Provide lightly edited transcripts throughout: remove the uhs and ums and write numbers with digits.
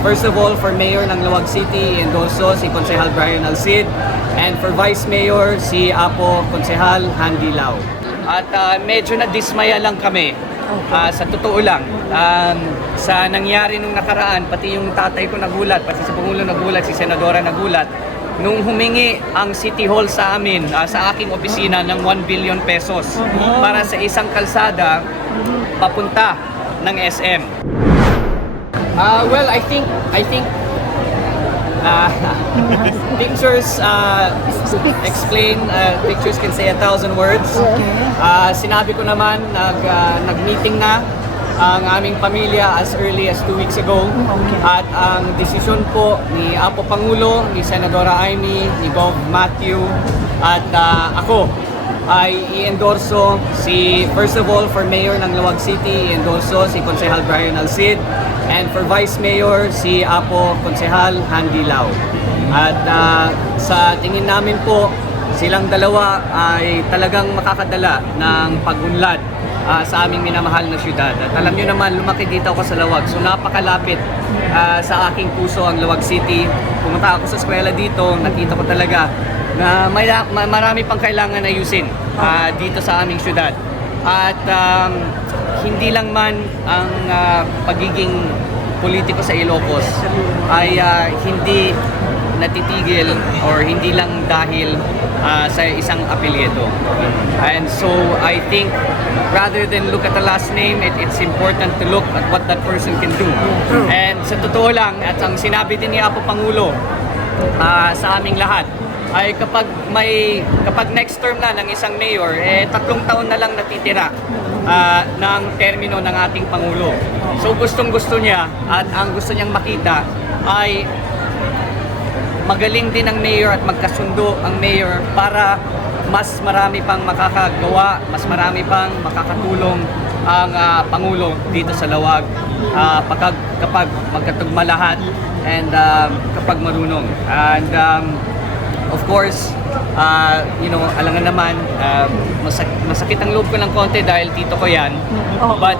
First of all, for Mayor ng Laoag City, endorso si Konsehal Brian Alcid, and for Vice Mayor si Apo Konsehal Handy Lau. At medyo nadismaya lang kami, sa totoo lang, sa nangyari nung nakaraan, pati yung tatay ko nagulat, pati sa Pangulo nagulat, si Senadora nagulat, nung humingi ang City Hall sa amin, sa aking opisina ng 1 billion pesos para sa isang kalsada papunta ng SM. Well, I think pictures explain, pictures can say 1,000 words. Sinabi ko naman, nag-meeting na ang aming pamilya as early as 2 weeks ago. At ang desisyon po ni Apo Pangulo, ni Senadora Amy, ni Gov. Matthew, at ako ay i-endorso first of all, for Mayor ng Laoag City, i-endorso si Konsehal Brian Alcid, and for Vice Mayor si Apo Konsehal Handy Lau. At sa tingin namin po, silang dalawa ay talagang makakadala ng pag-unlad sa aming minamahal na syudad. At alam nyo naman, lumaki dito ako sa Laoag, so napakalapit sa aking puso ang Laoag City. Pumunta ako sa eskwela dito, nakita ko talaga na marami pang kailangan ayusin dito sa aming syudad. At hindi lang man ang pagiging politiko sa Ilocos ay hindi natitigil or hindi lang dahil sa isang apelyido. And so I think rather than look at the last name, it's important to look at what that person can do. And sa totoo lang, at ang sinabi din ni Apo Pangulo sa aming lahat, ay kapag next term na ng isang mayor, 3 taon na lang natitira ng termino ng ating Pangulo. So gustong-gusto niya, at ang gusto niyang makita ay magaling din ang mayor at magkasundo ang mayor para mas marami pang makakagawa, mas marami pang makakatulong ang Pangulo dito sa Laoag kapag magkatugma lahat and kapag marunong. And of course, alangan naman, masakit ang loob ko ng konti dahil tito ko yan. But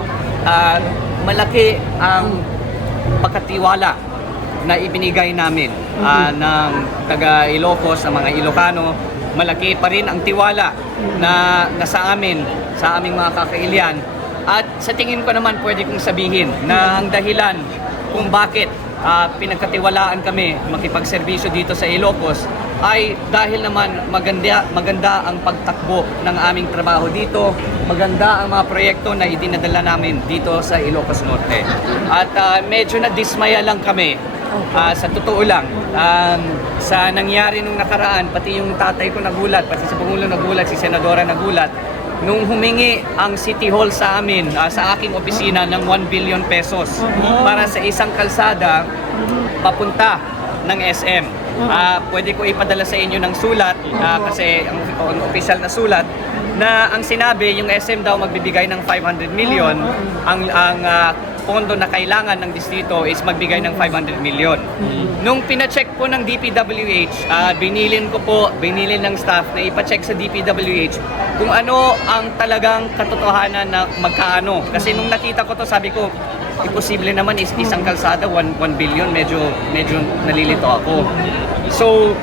malaki ang pagkatiwala na ibinigay namin ng taga Ilocos, ng mga Ilocano. Malaki pa rin ang tiwala na sa amin, sa aming mga kakailian. At sa tingin ko naman, pwede kong sabihin na ang dahilan kung bakit pinagkatiwalaan kami makipagserbisyo dito sa Ilocos ay dahil naman maganda ang pagtakbo ng aming trabaho dito, maganda ang mga proyekto na idinadala namin dito sa Ilocos Norte. At medyo nadismaya lang kami, sa totoo lang, sa nangyari nung nakaraan, pati yung tatay ko nagulat, pati sa Pangulo nagulat, si Senadora nagulat, nung humingi ang City Hall sa amin, sa aking opisina ng 1 billion pesos para sa isang kalsada papunta ng SM. Pwede ko ipadala sa inyo ng sulat, kasi ang official na sulat, na ang sinabi, yung SM daw magbibigay ng 500 million, ang pondo na kailangan ng distrito is magbigay ng 500 million. Nung pina-check po ng DPWH, binilin ng staff na ipa-check sa DPWH kung ano ang talagang katotohanan na magkaano. Kasi nung nakita ko to, sabi ko, imposible naman isang kalsada, 1 billion, medyo nalilito ako. So,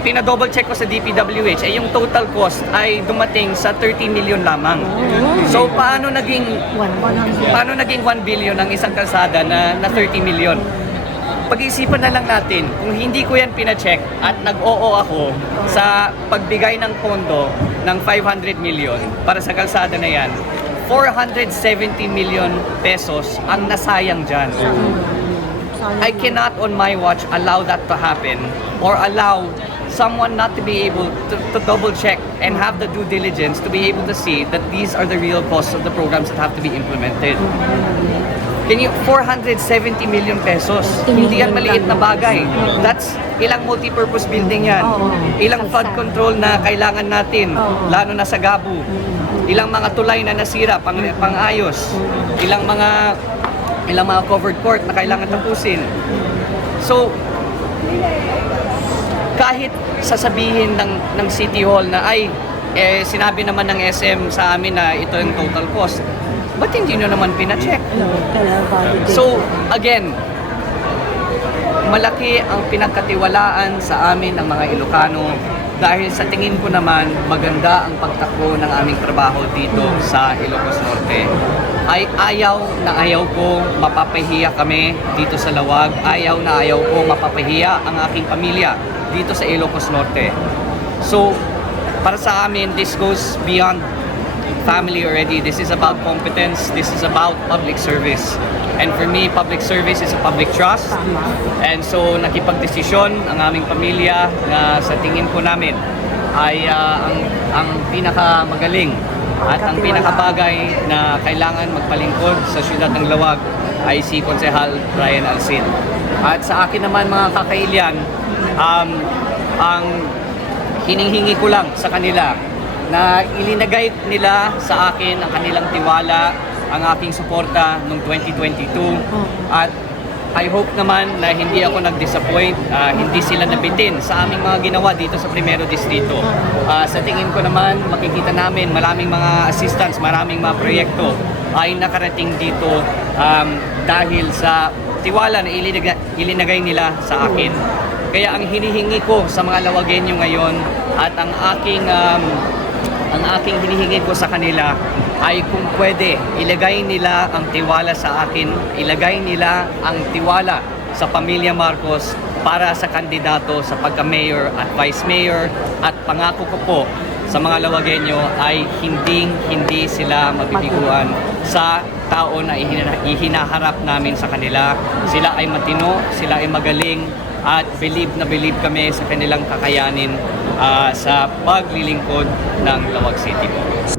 pina-double check ko sa DPWH, yung total cost ay dumating sa 30 million lamang. So, paano naging 1 billion ang isang kalsada na 30 million? Pag-iisipan na lang natin, kung hindi ko yan pina-check at nag-oo ako sa pagbigay ng pondo ng 500 million para sa kalsada na yan, 470 million pesos ang nasayang dyan. I cannot on my watch allow that to happen or allow someone not to be able to double check and have the due diligence to be able to see that these are the real costs of the programs that have to be implemented. Can you 470 million pesos? Hindi yan maliit na bagay. That's ilang multi-purpose building yan. Ilang flood control na kailangan natin, lalo na sa Gabu. Ilang mga tulay na nasira, pang-ayos. Ilang mga covered court na kailangan tapusin. So, kahit sasabihin ng City Hall na sinabi naman ng SM sa amin na ito yung total cost, ba't hindi nyo naman pina-check? So, again, malaki ang pinagkatiwalaan sa amin ng mga Ilocano dahil sa tingin ko naman maganda ang pagtakbo ng aming trabaho dito sa Ilocos Norte. Ay ayaw na ayaw ko mapapahiya kami dito sa Lawag, ayaw na ayaw ko mapapahiya ang aking pamilya dito sa Ilocos Norte. So, para sa amin, this goes beyond family already. This is about competence. This is about public service. And for me, public service is a public trust. And so, nakipagdesisyon ang aming pamilya na sa tingin ko namin ay ang pinakamagaling at ang pinakabagay na kailangan magpalingkod sa siyudad ng Lawag ay si Konsehal Brian Alcid. At sa akin naman mga kakailian, ang hininghingi ko lang sa kanila na ilinagay nila sa akin ang kanilang tiwala, ang aking suporta noong 2022 at I hope naman na hindi ako nag-disappoint, hindi sila nabitin sa aming mga ginawa dito sa Primero Distrito. Sa tingin ko naman, makikita namin maraming mga assistants, maraming mga proyekto ay nakarating dito dahil sa tiwala na ilinagay nila sa akin. Kaya ang hinihingi ko sa mga Lawagenyo ngayon at ang aking hinihingi ko sa kanila ay kung pwede, ilagay nila ang tiwala sa akin, ilagay nila ang tiwala sa pamilya Marcos para sa kandidato sa pagka-mayor at vice-mayor at pangako ko po sa mga Lawagenyo ay hindi sila mabibiguan sa tao na ihinaharap namin sa kanila. Sila ay matino, sila ay magaling at believe kami sa kanilang kakayanin sa paglilingkod ng Lawag City po.